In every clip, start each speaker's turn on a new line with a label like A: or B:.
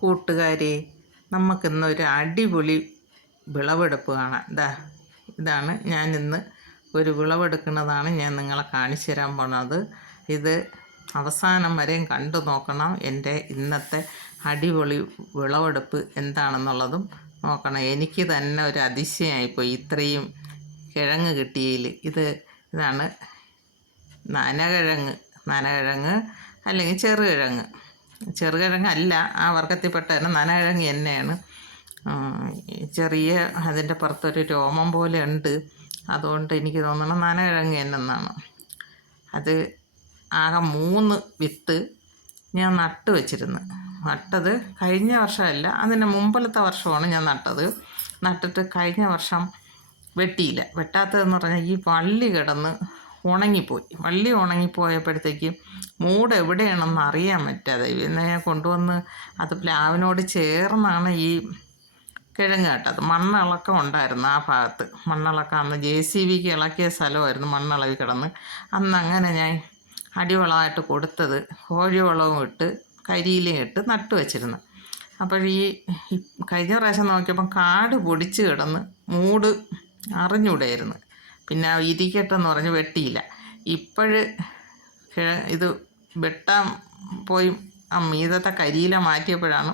A: കൂട്ടുകാരെ നമുക്കിന്നൊരു അടിപൊളി വിളവെടുപ്പ് കാണാം. ഇതാ ഇതാണ് ഞാൻ ഇന്ന് ഒരു വിളവെടുക്കുന്നതാണ് ഞാൻ നിങ്ങളെ കാണിച്ചു തരാൻ പോണത്. ഇത് അവസാനം വരെയും കണ്ടു നോക്കണം എന്റെ ഇന്നത്തെ അടിപൊളി വിളവെടുപ്പ് എന്താണെന്നുള്ളതും നോക്കണം. എനിക്ക് തന്നെ ഒരു അതിശയമായിപ്പോയി ഇത്രയും കിഴങ്ങ് കിട്ടിയതിൽ ഇത് ഇതാണ് നനകിഴങ്ങ് നനകിഴങ്ങ് അല്ലെങ്കിൽ ചെറുകിഴങ്ങ്. ചെറുകിഴങ്ങ് അല്ല ആ വർഗത്തിൽപ്പെട്ട തന്നെ നനകിഴങ്ങ് തന്നെയാണ്. ചെറിയ അതിന്റെ പുറത്തൊരു രോമം പോലെ ഉണ്ട്. അതുകൊണ്ട് എനിക്ക് തോന്നണം നനകിഴങ്ങ് തന്നെന്നാണ്. അത് ആകെ മൂന്ന് വിത്ത് ഞാൻ നട്ട് വെച്ചിരുന്നു. നട്ടത് കഴിഞ്ഞ വർഷമല്ല അതിന് മുമ്പിലത്തെ വർഷമാണ് ഞാൻ നട്ടത്. നട്ടിട്ട് കഴിഞ്ഞ വർഷം വെട്ടിയില്ല. വെട്ടാത്തതെന്ന് പറഞ്ഞാൽ ഈ വള്ളി കിടന്ന് ഉണങ്ങിപ്പോയി. വള്ളി ഉണങ്ങിപ്പോയപ്പോഴത്തേക്ക് മൂട് എവിടെയാണെന്ന് അറിയാൻ പറ്റാതെ പിന്നെ ഞാൻ കൊണ്ടുവന്ന് അത് പ്ലാവിനോട് ചേർന്നാണ് ഈ കിഴങ്ങ് കേട്ടത് മണ്ണിളക്കം ഉണ്ടായിരുന്നു ആ ഭാഗത്ത്. മണ്ണിളക്കം അന്ന് ജെ സി ബിക്ക് ഇളക്കിയ സ്ഥലമായിരുന്നു മണ്ണിളകി കിടന്ന്. അന്ന് അങ്ങനെ ഞാൻ അടിവളമായിട്ട് കൊടുത്തത് കോഴിവളവും ഇട്ട് കരിയിലും ഇട്ട് നട്ടു വച്ചിരുന്നു. അപ്പോൾ ഈ കഴിഞ്ഞ പ്രാവശ്യം നോക്കിയപ്പം കാട് പൊടിച്ച് കിടന്ന് മൂട് അറിഞ്ഞൂടായിരുന്നു പിന്നെ ഇരിക്കട്ടെന്ന് പറഞ്ഞ് വെട്ടിയില്ല. ഇപ്പോഴ് ഇത് വെട്ടാൻ പോയി ആ മീതത്തെ കരിയില മാറ്റിയപ്പോഴാണ്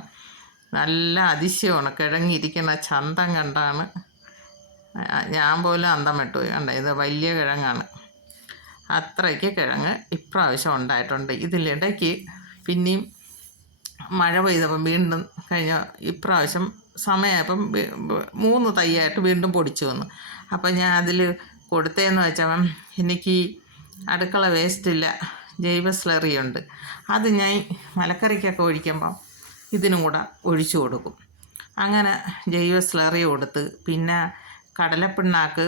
A: നല്ല അതിശയമാണ്. കിഴങ്ങിരിക്കുന്ന ചന്തം കണ്ടാണ്. ഞാൻ പോലും അന്തം വിട്ടുപോയി. കണ്ട ഇത് വലിയ കിഴങ്ങാണ്. അത്രയ്ക്ക് കിഴങ്ങ് ഇപ്രാവശ്യം ഉണ്ടായിട്ടുണ്ട്. ഇതിലിടയ്ക്ക് പിന്നെയും മഴ പെയ്തപ്പം വീണ്ടും കഴിഞ്ഞ ഇപ്രാവശ്യം സമയമായപ്പം മൂന്ന് തൈയായിട്ട് വീണ്ടും പൊടിച്ചു വന്നു. അപ്പം ഞാൻ അതിൽ കൊടുത്തതെന്ന് വെച്ചാൽ എനിക്ക് അടുക്കള വേസ്റ്റില്ല ജൈവ സ്ലറി ഉണ്ട്. അത് ഞാൻ മലക്കറിക്കൊക്കെ ഒഴിക്കുമ്പം ഇതിനും കൂടെ ഒഴിച്ചു കൊടുക്കും. അങ്ങനെ ജൈവ സ്ലറി കൊടുത്ത് പിന്നെ കടലപ്പിണ്ണാക്ക്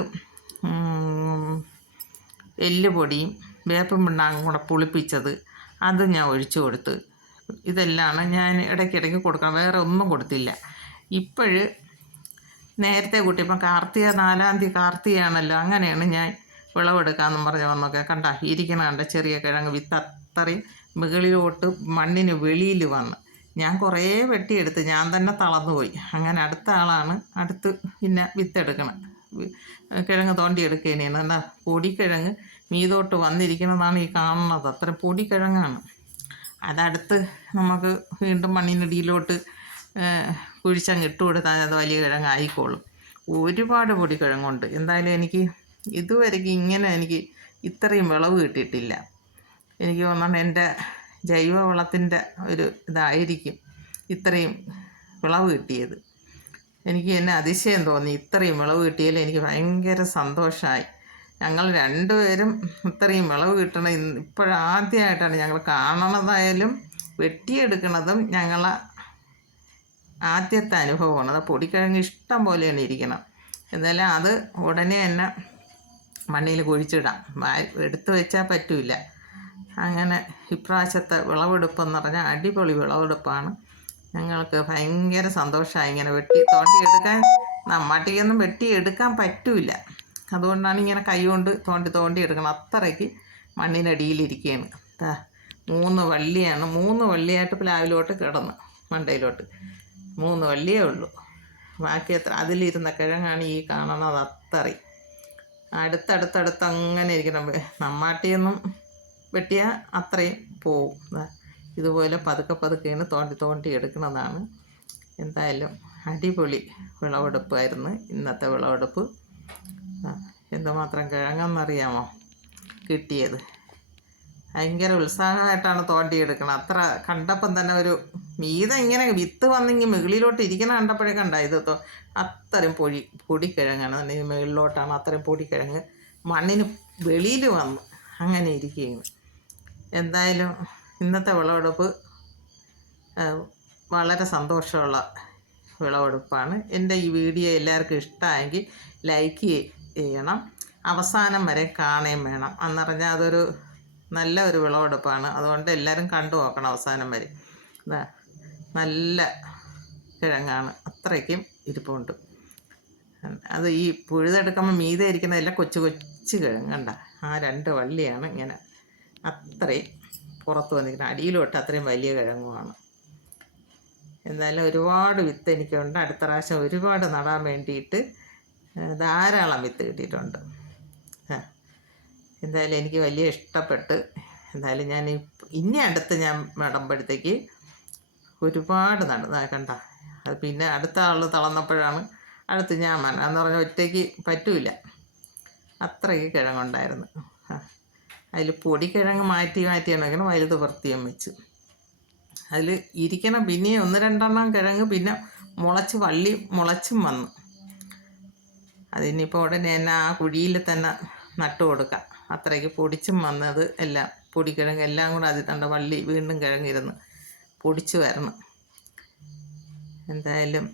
A: എല്ലുപൊടിയും വേപ്പും പിണ്ണാക്കും കൂടെ പുളിപ്പിച്ചത് അത് ഞാൻ ഒഴിച്ചു കൊടുത്ത്. ഇതെല്ലാമാണ് ഞാൻ ഇടയ്ക്കിടയ്ക്ക് കൊടുക്കണം വേറെ ഒന്നും കൊടുത്തില്ല. ഇപ്പോഴ് നേരത്തെ കൂട്ടി. ഇപ്പം കാർത്തിക നാലാം തീയതി കാർത്തികയാണല്ലോ. അങ്ങനെയാണ് ഞാൻ വിളവെടുക്കാമെന്നും പറഞ്ഞ് വന്നൊക്കെ കണ്ട ഇരിക്കണ കണ്ട ചെറിയ കിഴങ്ങ് വിത്ത് അത്രയും മുകളിലോട്ട് മണ്ണിന് വെളിയിൽ വന്ന്. ഞാൻ കുറേ വെട്ടിയെടുത്ത്. ഞാൻ തന്നെ തളർന്നുപോയി. അങ്ങനെ അടുത്ത ആളാണ് അടുത്ത് പിന്നെ വിത്തെടുക്കണം കിഴങ്ങ് തോണ്ടിയെടുക്കുകയാണ് എന്താ പൊടിക്കിഴങ്ങ് മീതോട്ട് വന്നിരിക്കണതാണ് ഈ കാണുന്നത്. അത്ര പൊടിക്കിഴങ്ങാണ്. അതടുത്ത് നമുക്ക് വീണ്ടും മണ്ണിനടിയിലോട്ട് കുഴിച്ചങ്ങ് ഇട്ട് കൊടുത്താൽ അത് വലിയ കിഴങ്ങായിക്കോളും. ഒരുപാട് പൊടി കിഴങ്ങുണ്ട്. എന്തായാലും എനിക്ക് ഇതുവരെയ്ക്ക് ഇങ്ങനെ എനിക്ക് ഇത്രയും വിളവ് കിട്ടിയിട്ടില്ല. എനിക്ക് തോന്നണം എന്റെ ജൈവവളത്തിന്റെ ഒരു ഇതായിരിക്കും ഇത്രയും വിളവ് കിട്ടിയത്. എനിക്ക് എന്നെ അതിശയം തോന്നി. ഇത്രയും വിളവ് കിട്ടിയതിൽ എനിക്ക് ഭയങ്കര സന്തോഷമായി ഞങ്ങൾ രണ്ടുപേരും ഇത്രയും വിളവ് കിട്ടണം. ഇപ്പോഴാദ്യമായിട്ടാണ് ഞങ്ങൾ കാണണതായാലും വെട്ടിയെടുക്കണതും ഞങ്ങളെ ആദ്യത്തെ അനുഭവമാണ്. അത് പൊടിക്കിഴങ്ങ് ഇഷ്ടം പോലെയാണ് ഇരിക്കണം. എന്നാലും അത് ഉടനെ തന്നെ മണ്ണിൽ കുഴിച്ചിടാം. എടുത്തു വെച്ചാൽ പറ്റില്ല അങ്ങനെ ഇപ്രാവശ്യത്തെ വിളവെടുപ്പെന്ന് പറഞ്ഞാൽ അടിപൊളി വിളവെടുപ്പാണ്. ഞങ്ങൾക്ക് ഭയങ്കര സന്തോഷമായി ഇങ്ങനെ വെട്ടി തോണ്ടിയെടുക്കാൻ നമ്മട്ടിക്കൊന്നും വെട്ടിയെടുക്കാൻ പറ്റില്ല അതുകൊണ്ടാണ് ഇങ്ങനെ കൈ കൊണ്ട് തോണ്ടി തോണ്ടി എടുക്കണം. അത്രയ്ക്ക് മണ്ണിനടിയിലിരിക്കുകയാണ് മൂന്ന് വള്ളിയാണ്. മൂന്ന് വള്ളിയായിട്ട് പ്ലാവിലോട്ട് കിടന്ന് മണ്ടയിലോട്ട്. മൂന്ന് വള്ളിയേ ഉള്ളൂ. ബാക്കി എത്ര അതിലിരുന്ന കിഴങ്ങാണ് ഈ കാണുന്നത് അത്രയും. അടുത്തടുത്തടുത്ത് അങ്ങനെ ഇരിക്കണം നമ്മാട്ടിയൊന്നും വെട്ടിയാൽ അത്രയും പോവും. ഇതുപോലെ പതുക്കെ പതുക്കെയാണ് തോണ്ടി തോണ്ടി എടുക്കുന്നതാണ്. എന്തായാലും അടിപൊളി വിളവെടുപ്പായിരുന്നു ഇന്നത്തെ വിളവെടുപ്പ്. എന്തുമാത്രം കിഴങ്ങെന്നറിയാമോ കിട്ടിയത്. ഭയങ്കര ഉത്സാഹമായിട്ടാണ് തോണ്ടിയെടുക്കണം അത്ര കണ്ടപ്പം തന്നെ ഒരു മീതം ഇങ്ങനെ വിത്ത് വന്നെങ്കിൽ മുകളിലോട്ട് ഇരിക്കണ കണ്ടപ്പോഴേ കണ്ട ഇത് അത്രയും പൊടി പൊടിക്കിഴങ്ങാണ് മുകളിലോട്ടാണ് അത്രയും പൊടിക്കിഴങ്ങ് മണ്ണിന് വെളിയിൽ വന്ന് അങ്ങനെ ഇരിക്കുകയാണ്. എന്തായാലും ഇന്നത്തെ വിളവെടുപ്പ് വളരെ സന്തോഷമുള്ള വിളവെടുപ്പാണ്. എന്റെ ഈ വീഡിയോ എല്ലാവർക്കും ഇഷ്ടമായെങ്കിൽ ലൈക്ക് ചെയ്യണം. അവസാനം വരെ കാണുകയും വേണം. എന്ന് പറഞ്ഞാൽ അതൊരു നല്ല ഒരു വിളവെടുപ്പാണ്. അതുകൊണ്ട് എല്ലാവരും കണ്ടു നോക്കണം അവസാനം വരെ. നല്ല കിഴങ്ങാണ്. അത്രയ്ക്കും ഇരിപ്പുണ്ട്. അത് ഈ പുഴുതെടുക്കുമ്പോൾ മീതെ ഇരിക്കുന്നതെല്ലാം കൊച്ചു കൊച്ചു കിഴങ്ങണ്ട ആ രണ്ട് വള്ളിയാണ് ഇങ്ങനെ അത്രയും പുറത്ത് വന്നിരിക്കുന്നത്. അടിയിലോട്ട് അത്രയും വലിയ കിഴങ്ങുമാണ്. എന്തായാലും ഒരുപാട് വിത്ത് എനിക്കുണ്ട്. അടുത്ത പ്രാവശ്യം ഒരുപാട് നടാൻ വേണ്ടിയിട്ട് ധാരാളം വിത്ത് കിട്ടിയിട്ടുണ്ട്. എന്തായാലും എനിക്ക് വലിയ ഇഷ്ടപ്പെട്ട് എന്തായാലും ഞാൻ ഇനി അടുത്ത് ഞാൻ നടുമ്പോഴത്തേക്ക് ഒരുപാട് നടന്ന കണ്ട. അത് പിന്നെ അടുത്ത ആൾ തളർന്നപ്പോഴാണ് അടുത്ത് ഞാൻ മന എന്ന് പറഞ്ഞാൽ ഒറ്റയ്ക്ക് പറ്റൂല. അത്രയ്ക്ക് കിഴങ്ങുണ്ടായിരുന്നു. അതിൽ പൊടിക്കിഴങ്ങ് മാറ്റി മാറ്റിയാണെങ്കിലും വലുത് വൃത്തിയും വെച്ച്. അതിൽ ഇരിക്കണം. പിന്നെ ഒന്ന് രണ്ടെണ്ണം കിഴങ്ങ് പിന്നെ മുളച്ച് വള്ളി മുളച്ചും വന്നു. അതിനിപ്പോൾ ഉടനെ തന്നെ ആ കുഴിയിൽ തന്നെ നട്ടു കൊടുക്കാം. അത്രയ്ക്ക് പൊടിച്ചും വന്നത് എല്ലാം പൊടിക്കിഴങ്ങ് എല്ലാം കൂടെ അതിൽ വള്ളി വീണ്ടും കിഴങ്ങിരുന്ന്. പൊടിച്ച് വരണം. എന്തായാലും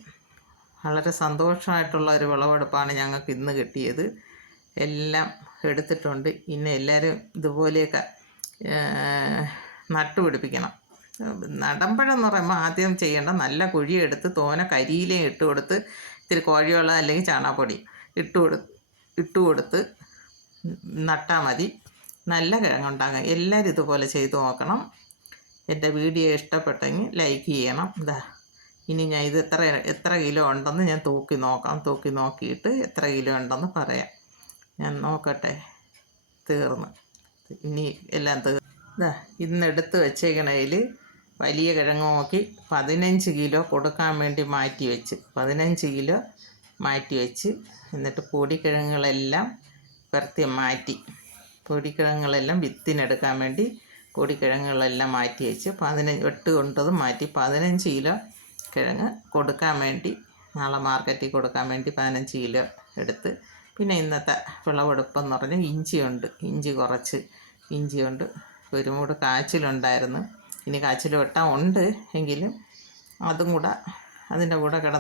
A: വളരെ സന്തോഷമായിട്ടുള്ള ഒരു വിളവെടുപ്പാണ് ഞങ്ങൾക്ക് ഇന്ന് കിട്ടിയത്. എല്ലാം എടുത്തിട്ടുണ്ട്. ഇന്ന് എല്ലാവരും ഇതുപോലെയൊക്കെ നട്ടുപിടിപ്പിക്കണം. നടമ്പഴെന്ന് പറയുമ്പോൾ ആദ്യം ചെയ്യേണ്ട നല്ല കുഴിയെടുത്ത് തോന കരിയിലയും ഇട്ട് കൊടുത്ത് ഇത്തിരി കോഴിവെള്ളം അല്ലെങ്കിൽ ചാണകപ്പൊടി ഇട്ട് കൊടു ഇട്ട് കൊടുത്ത് നട്ടാൽ മതി. നല്ല കിഴങ്ങുണ്ടാകാം. എല്ലാവരും ഇതുപോലെ ചെയ്തു നോക്കണം. എന്റെ വീഡിയോ ഇഷ്ടപ്പെട്ടെങ്കിൽ ലൈക്ക് ചെയ്യണം. എന്താ ഇനി ഞാൻ ഇത് എത്ര എത്ര കിലോ ഉണ്ടെന്ന് ഞാൻ തൂക്കി നോക്കാം. തൂക്കി നോക്കിയിട്ട് എത്ര കിലോ ഉണ്ടെന്ന് പറയാം. ഞാൻ നോക്കട്ടെ. തീർന്ന്. ഇനി എല്ലാം തീർ ഇതാ ഇന്ന് എടുത്ത് വെച്ചേക്കണതിൽ വലിയ കിഴങ്ങ് നോക്കി പതിനഞ്ച് കിലോ കൊടുക്കാൻ വേണ്ടി മാറ്റി വെച്ച്. പതിനഞ്ച് കിലോ മാറ്റി വെച്ച് എന്നിട്ട് പൊടിക്കിഴങ്ങുകളെല്ലാം പരത്തി മാറ്റി. പൊടിക്കിഴങ്ങുകളെല്ലാം വിത്തിനെടുക്കാൻ വേണ്ടി പൊടിക്കിഴങ്ങുകളെല്ലാം മാറ്റി വെച്ച് പതിനഞ്ച് എട്ട് കൊണ്ടത് മാറ്റി പതിനഞ്ച് കിലോ കിഴങ്ങ് കൊടുക്കാൻ വേണ്ടി നാളെ മാർക്കറ്റിൽ കൊടുക്കാൻ വേണ്ടി പതിനഞ്ച് കിലോ എടുത്ത്. പിന്നെ ഇന്നത്തെ വിളവെടുപ്പെന്ന് പറഞ്ഞാൽ ഇഞ്ചിയുണ്ട് ഇഞ്ചി കുറച്ച് ഇഞ്ചിയുണ്ട് ഒരുമൂട് കാച്ചിലുണ്ടായിരുന്നു. ഇനി കാച്ചിൽ വെട്ടാൻ ഉണ്ട് എങ്കിലും അതും കൂടെ അതിന്റെ കൂടെ കിടന്ന്